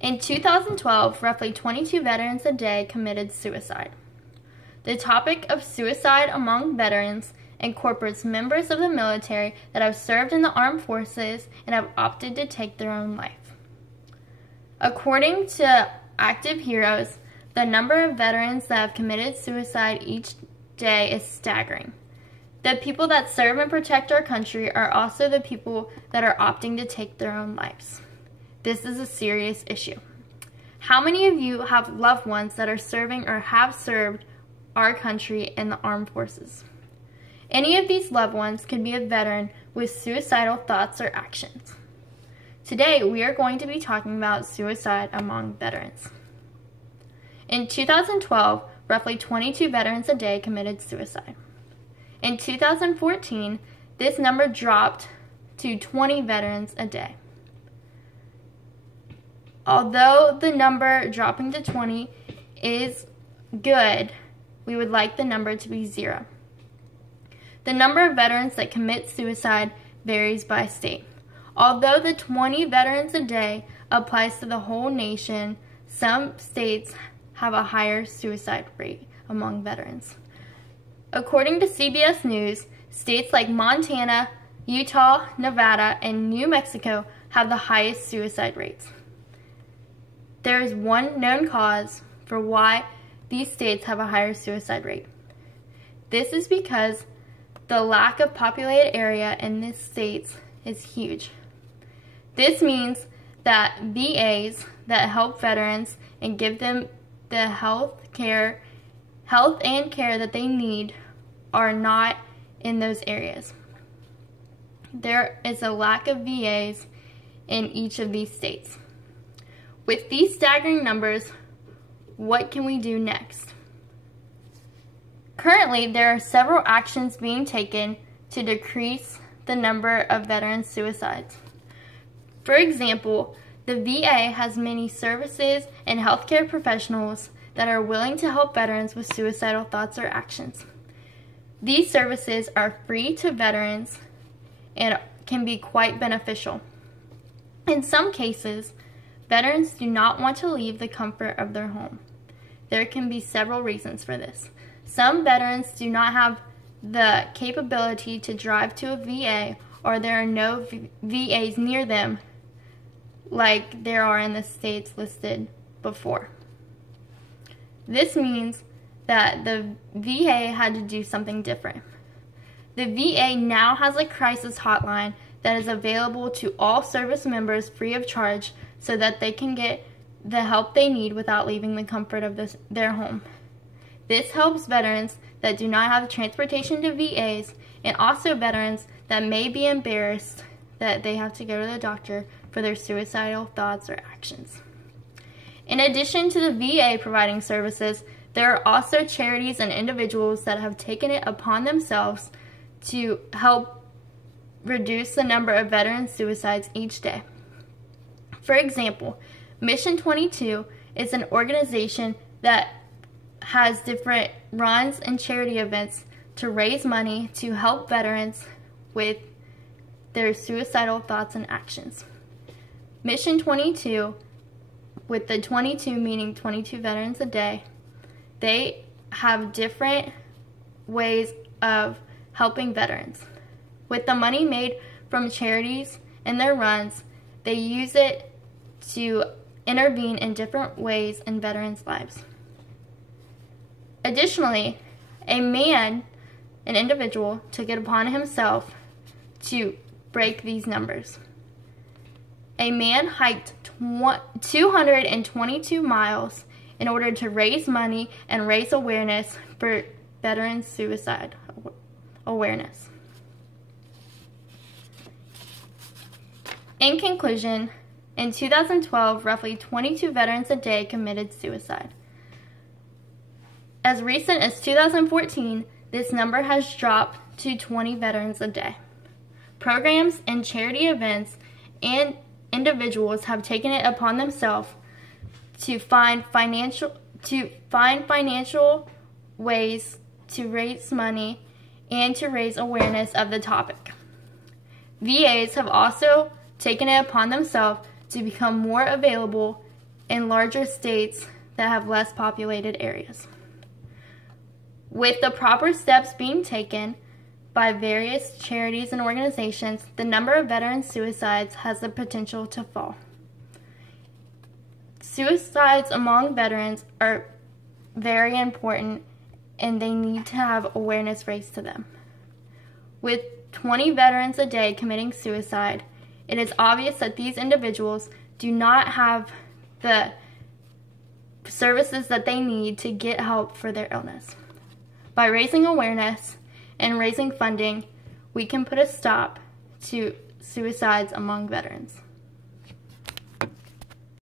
In 2012, roughly 22 veterans a day committed suicide. The topic of suicide among veterans incorporates members of the military that have served in the armed forces and have opted to take their own life. According to Active Heroes, the number of veterans that have committed suicide each day is staggering. The people that serve and protect our country are also the people that are opting to take their own lives. This is a serious issue. How many of you have loved ones that are serving or have served our country in the armed forces? Any of these loved ones could be a veteran with suicidal thoughts or actions. Today, we are going to be talking about suicide among veterans. In 2012, roughly 22 veterans a day committed suicide. In 2014, this number dropped to 20 veterans a day. Although the number dropping to 20 is good, we would like the number to be 0. The number of veterans that commit suicide varies by state. Although the 20 veterans a day applies to the whole nation, some states have a higher suicide rate among veterans. According to CBS News, states like Montana, Utah, Nevada, and New Mexico have the highest suicide rates. There is one known cause for why these states have a higher suicide rate. This is because the lack of populated area in these states is huge. This means that VAs that help veterans and give them the health and care that they need are not in those areas. There is a lack of VAs in each of these states. With these staggering numbers, what can we do next? Currently, there are several actions being taken to decrease the number of veteran suicides. For example, the VA has many services and healthcare professionals that are willing to help veterans with suicidal thoughts or actions. These services are free to veterans and can be quite beneficial. In some cases, veterans do not want to leave the comfort of their home. There can be several reasons for this. Some veterans do not have the capability to drive to a VA, or there are no VAs near them like there are in the states listed before. This means that the VA had to do something different. The VA now has a crisis hotline that is available to all service members free of charge so that they can get the help they need without leaving the comfort of their home. This helps veterans that do not have transportation to VAs and also veterans that may be embarrassed that they have to go to the doctor for their suicidal thoughts or actions. In addition to the VA providing services, there are also charities and individuals that have taken it upon themselves to help reduce the number of veteran suicides each day. For example, Mission 22 is an organization that has different runs and charity events to raise money to help veterans with their suicidal thoughts and actions. Mission 22, with the 22 meaning 22 veterans a day, they have different ways of helping veterans. With the money made from charities and their runs, they use it to intervene in different ways in veterans' lives. Additionally, an individual, took it upon himself to break these numbers. A man hiked 222 miles in order to raise money and raise awareness for veteran suicide awareness. In conclusion, in 2012, roughly 22 veterans a day committed suicide. As recent as 2014, this number has dropped to 20 veterans a day. Programs and charity events and individuals have taken it upon themselves to find financial ways to raise money and to raise awareness of the topic. VAs have also taken it upon themselves to become more available in larger states that have less populated areas. With the proper steps being taken by various charities and organizations, the number of veteran suicides has the potential to fall. Suicides among veterans are very important, and they need to have awareness raised to them. With 20 veterans a day committing suicide, it is obvious that these individuals do not have the services that they need to get help for their illness. By raising awareness and raising funding, we can put a stop to suicides among veterans.